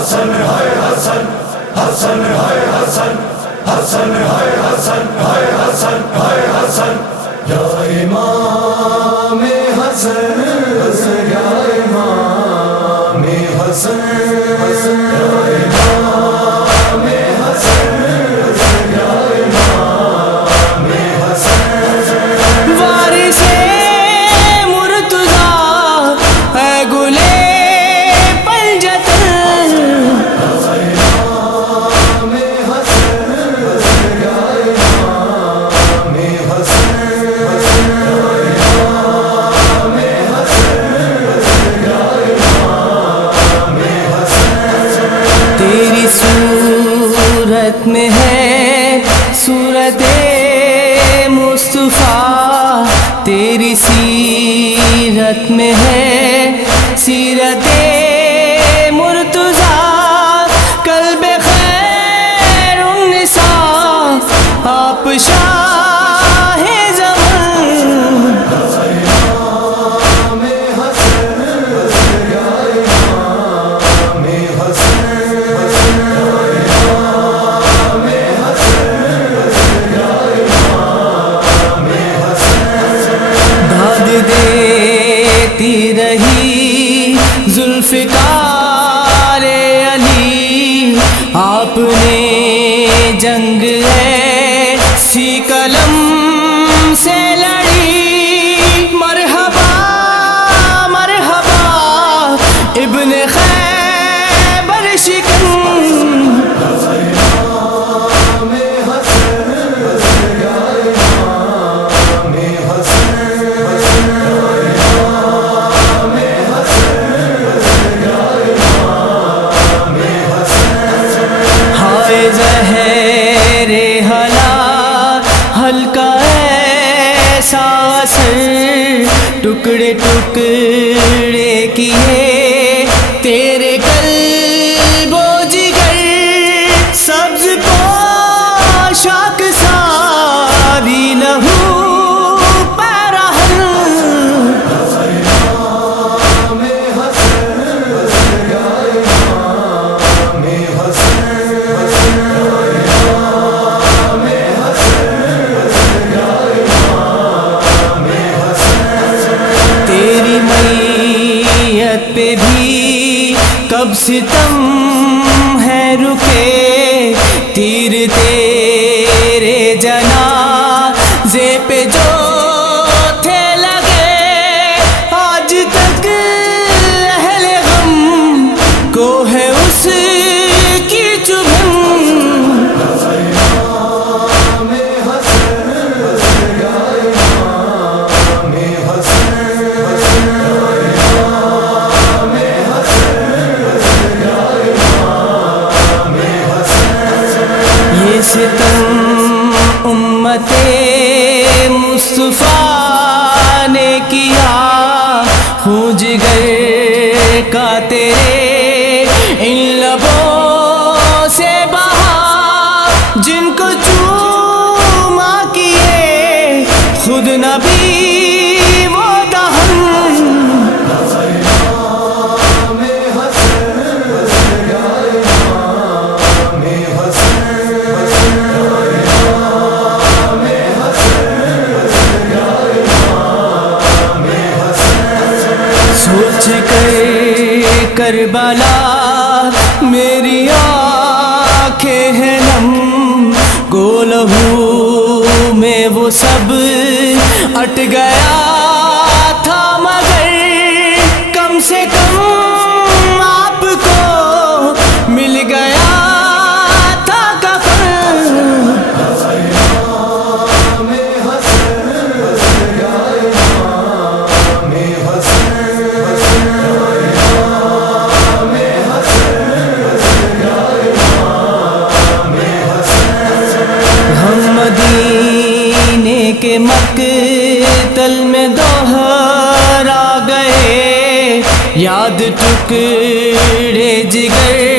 حسن ہے حسن، حسن ہے حسن، حسن ہے حسن، ہے حسن ہے حسن، یا امام حسن، یا امام حسن، یا امام حسن، یا امام حسن، وارث مرتضیٰ ہے گلے پنجتن، امام حسن، یا امام حسن، تیری صورت میں ہے صورت مصطفیٰ، تیری سیرت میں ہے سیرت مرتضیٰ، قلب خیر النساء آپ شاہ زمان، امام حسن، یا امام حسن، داد دیتی رہی ذوالفقار علی، آپ نے جنگ ایسی قلم سے لڑی، مرحبا مرحبا ابن خیبر شکن، امام حسن، یا امام حسن، ہائے زہر ہلا ہلکا ایسا اثر، ٹکڑے ٹکڑے کیے تیرے قلب و جگر، سبز پوشاک ساری لہو پیرہن، امام حسن، یا امام حسن، تیری میت پہ بھی کب ستم ہے رکے، تیر تیرے جنازے پہ جو تھے لگے، آج تک اہل غم کو ہے اس کی چبھن، امام حسن، یا امام حسن، یہ ستم امت مصطفیٰ نے کیا، ہوں جگر کا تیرے ان لبوں سے بہا، جن کو چوما کیے خود نبی وہ دہن، امام حسن، یا امام حسن، سوچ کر کربلا میری آنکھیں ہیں نم، گو لہو میں وہ سب اٹ گیا تھا، مگر کم سے کم آپ کو مل گیا تھا کفن، امام حسن، یا امام حسن، ہم مدینے کے مقتل میں دوہرا گئے، یاد ٹکڑے جگر